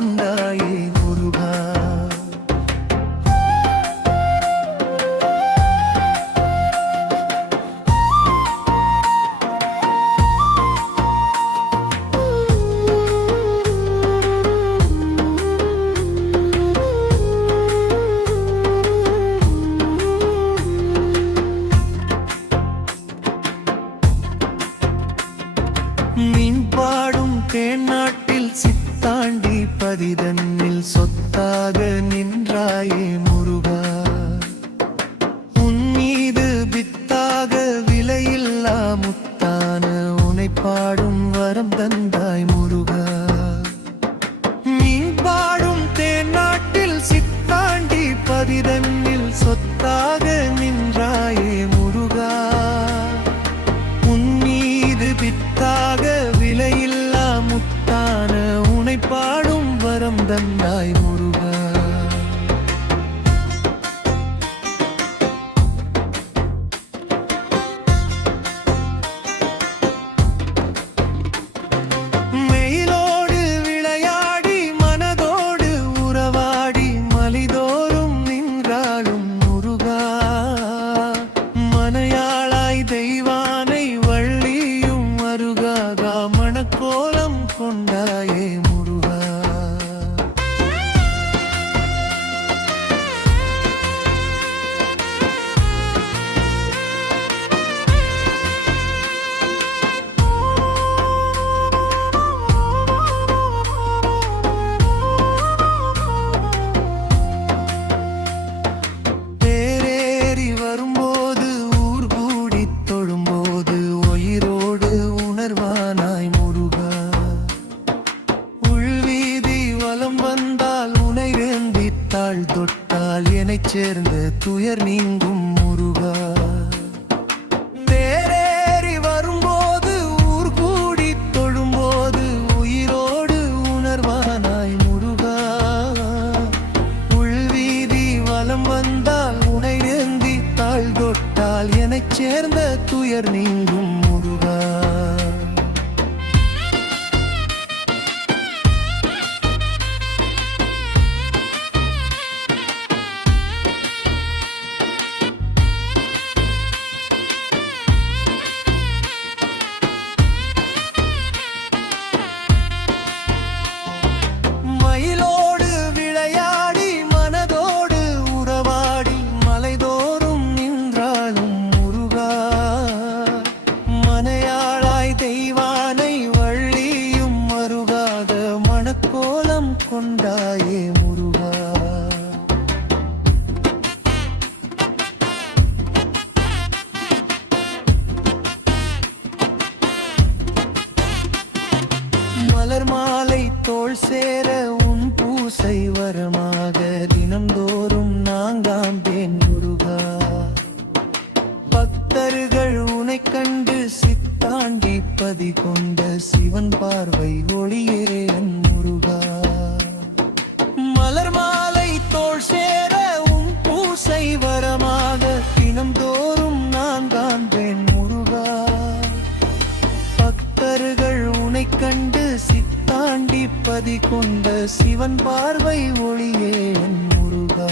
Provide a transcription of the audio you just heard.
கொண்டாயே முருகா. மீன்பாடும் தேநாட்டில் சித்தாண்டி பதிதன்னில் சொத்தாக நின்றாயே முருகா. உன் மீது வித்தாக விலையில்லா முத்தான உனை பாடும் வரம் தந்தாய் முருகா. மீன்பாடும் தேநாட்டில் சித்தாண்டி பதிதன்னில் சொத்தாக நின்றாயே முருகா. வித்தாக விலையில்லா முத்தான உனை பாடும் வரம் தந்தாய் முருகா. மெயிலோடு விளையாடி மனதோடு உறவாடி மலிதோறும் நின்றாலும் முருகா. மனையாளாய் தெய்வானை மருகாகா மணக்கோலம் கொண்டாயே முருகா. தேரேறி வரும்போது ஊர் கூடி தொழும்போது உயிரோடு உணர்வானாய் முருகா. உள்வீதி வலம் வந்தால் உனை வேண்டித்தாள் தொட்டால் என்னைச் சேர்ந்த துயர் நீங்கும் முருகா. தேரேறி வரும்போது ஊர் கூடி தொழும்போது உயிரோடு உணர்வானாய் முருகா. உள்வீதி வலம் வந்தால் உனை வேண்டித்தாள் தொட்டால் என்னைச் சேர்ந்த துயர் நீங்கும் முருகா. மயிலோடு விளையாடி மனதோடு உறவாடி மலைதோறும் நின்றாலும் முருகா. மனையாளாய் தெய்வானை வள்ளியும் மருகாத மணக்கோலம் கொண்டாயே முருகா. மலர் மாலை தோள் சேர உன் பூசை வரமாக தினம்தோறும் நாங்காம்பேன் முருகா. பக்தர்கள் உனை கண்டு சித்தாண்டி பதி கொண்ட சிவன் பார்வை ஒளியே என் முருகா. மலர் மாலை தோள் சேர உன் பூசை வரமாக தினம்தோறும் நான் காண்பேன் முருகா. பக்தர்கள் உனை கண்டு சித்தாண்டி பதி கொண்ட சிவன் பார்வை ஒளியே என் முருகா.